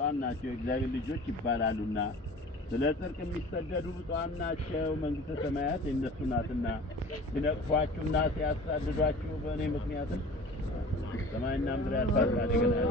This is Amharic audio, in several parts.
ብፁዓን ናቸው የእግዚአብሔር ልጆች ይባላሉና ስለ ጽድቅ የሚሰደዱ ብፁዓን ናቸው መንግሥተ ሰማያት የእነሱ ናትና። ሲነቅፏችሁና ሲያሳድዷችሁ በእኔ ምክንያትም ሰማይና ምድር ያልፋል ይገናል።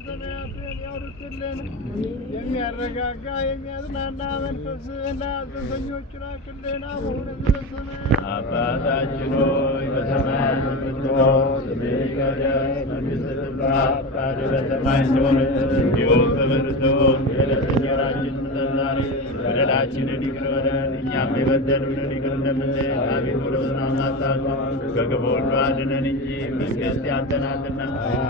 ሰማያትን ያውርድልን። የሚያረጋጋ የሚያዝናና መንፈስህን ለሐዘንተኞች ላክልን። አቡነ ዘበሰማያት አባታችን ሆይ በሰማያት የምትኖር ስምህ ይቀደስ፣ መንግሥትህ ትምጣ፣ ፈቃድህ በሰማይ እንደሆነች እንዲሁም በምድር ትሁን። የዕለት እንጀራችንን ስጠን ዛሬ፣ በደላችንን ይቅር በለን እኛም የበደሉንን ይቅር እንደምንል። አቤቱ ወደ ፈተና አታግባን ከክፉ ሁሉ አድነን እንጂ መንግሥት ያንተ ናትና፣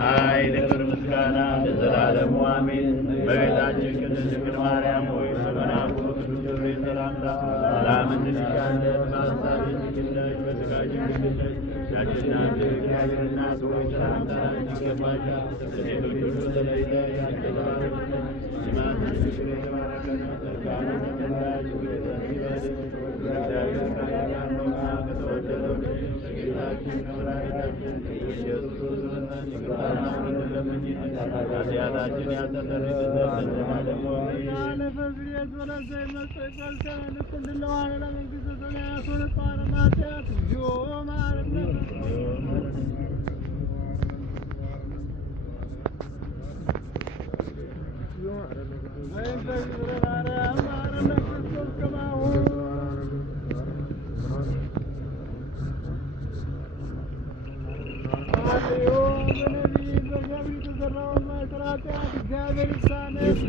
ኃይል፣ ክብር፣ ምስጋና ለዘላለሙ አሜን። እመቤታችን ቅድስት ድንግል ማርያም ሆይ በመልአኩ በቅዱስ ገብርኤል ሰላምታ ሰላም እንልሻለን። በሐሳብሽ ድንግል ነሽ፣ በሥጋሽም ድንግል ነሽ። የአሸናፊ እግዚአብሔር እናት ሆይ ሰላምታ ላንቺ ይገባሻል። ከሴቶች ሁሉ ተለይተሽ አንቺ የተባረክሽ ነሽ፣ የማኅፀንሽ ፍሬ የተባረከ ነው። ጸጋን የተመላሽ ጌታን ይበልሽ እግዚአብሔር ከአብ ነውና ከተወደደው ልጅሽ ከጌታችን ከመድኃኒታችን ከኢየሱስ ክርስቶስ ይቅርታና ምሕረትን ለምኝልን ኃጢአታችንን ያስተሰርይልን ዘንድ ለዘላለሙ አሜን። ለፍርድ ወደዛ ይመጽእ ቆልተን ልኩልለዋን ለመንግሥተ ሰማያት ወለቃነ ማትያት እግዚኦ መሐረነ ወይም ማርያም መሐረነ ክርስቶስ ከማሁ አዮ በነቢይ በገብርኤል የተዘራውን ማይሰራት እግዚአብሔር ይሳነስ